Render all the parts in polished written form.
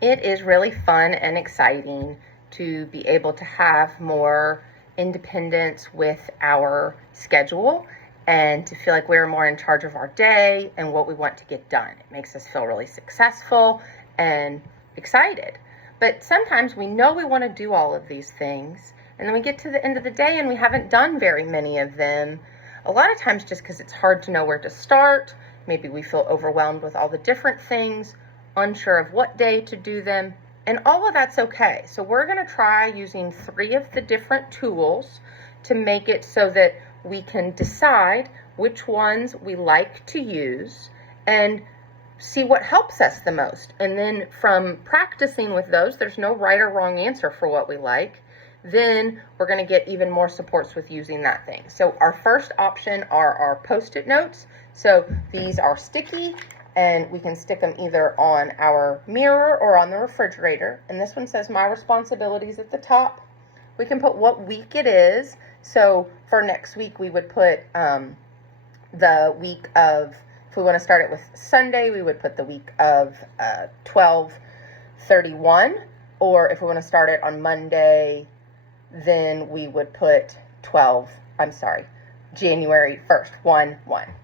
It is really fun and exciting to be able to have more independence with our schedule and to feel like we're more in charge of our day and what we want to get done. It makes us feel really successful and excited. But sometimes we know we want to do all of these things, and then we get to the end of the day and we haven't done very many of them. A lot of times just because it's hard to know where to start. Maybe we feel overwhelmed with all the different things, unsure of what day to do them, and all of that's okay. So we're going to try using 3 of the different tools to make it so that we can decide which ones we like to use and see what helps us the most. And then from practicing with those, there's no right or wrong answer for what we like. Then we're going to get even more supports with using that thing. So our first option are our Post-it notes. So these are sticky, and we can stick them either on our mirror or on the refrigerator. And this one says my responsibilities at the top. We can put what week it is. So for next week, we would put the week of, if we want to start it with Sunday, we would put the week of 12/31. Or if we want to start it on Monday, then we would put January 1st, 1/1.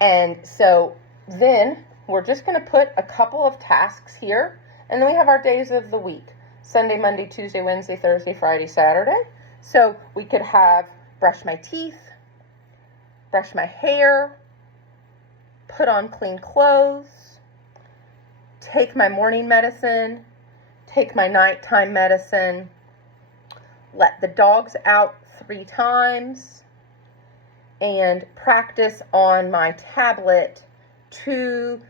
And so then we're just going to put a couple of tasks here, and then we have our days of the week: Sunday, Monday, Tuesday, Wednesday, Thursday, Friday, Saturday. So we could have brush my teeth, brush my hair, put on clean clothes, take my morning medicine, take my nighttime medicine, let the dogs out 3 times, and practice on my tablet 2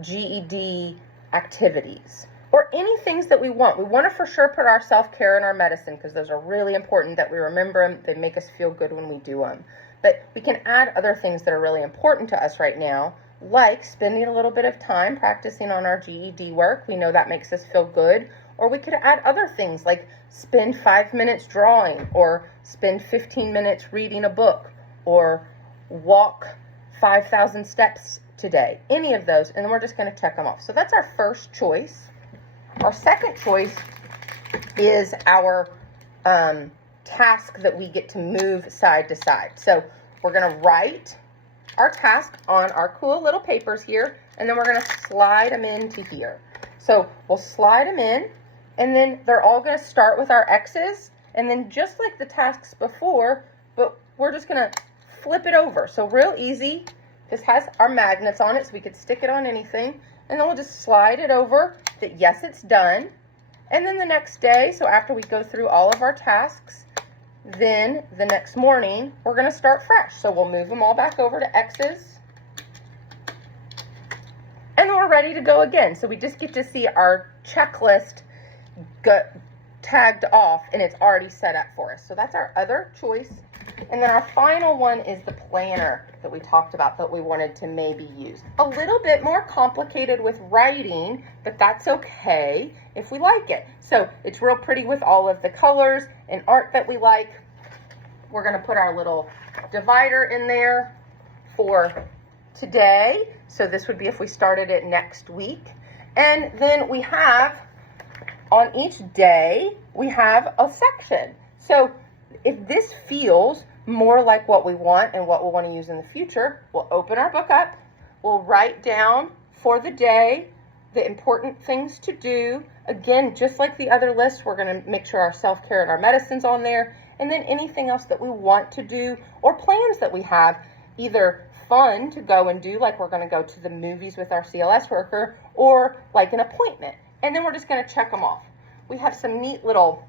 GED activities, or any things that we want. We want to for sure put our self-care and our medicine, because those are really important that we remember them. They make us feel good when we do them. But we can add other things that are really important to us right now, like spending a little bit of time practicing on our GED work. We know that makes us feel good. Or we could add other things like spend 5 minutes drawing, or spend 15 minutes reading a book, or walk 5,000 steps today. Any of those, and then we're just going to check them off. So that's our first choice. Our second choice is our task that we get to move side to side. So we're going to write our task on our cool little papers here, and then we're going to slide them into here. So we'll slide them in, and then they're all going to start with our X's, and then just like the tasks before, but we're just going to flip it over. So real easy. This has our magnets on it, so we could stick it on anything, and then we'll just slide it over that yes, it's done. And then the next day, so after we go through all of our tasks, then the next morning, we're going to start fresh. So we'll move them all back over to X's, and we're ready to go again. So we just get to see our checklist tagged off, and it's already set up for us. So that's our other choice. And then our final one is the planner that we talked about that we wanted to maybe use. A little bit more complicated with writing, but that's okay if we like it. So it's real pretty with all of the colors and art that we like. We're going to put our little divider in there for today. So this would be if we started it next week. And then we have, on each day, we have a section. So if this feels more like what we want and what we'll want to use in the future, we'll open our book up, we'll write down for the day the important things to do. Again, just like the other list, we're going to make sure our self-care and our medicine's on there, and then anything else that we want to do or plans that we have, either fun to go and do, like we're going to go to the movies with our CLS worker, or like an appointment. And then we're just going to check them off. We have some neat little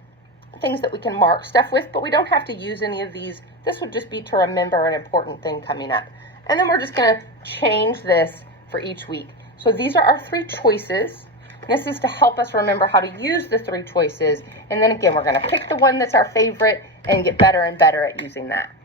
things that we can mark stuff with, but we don't have to use any of these. This would just be to remember an important thing coming up. And then we're just going to change this for each week. So these are our 3 choices. This is to help us remember how to use the 3 choices. And then again, we're going to pick the one that's our favorite and get better and better at using that.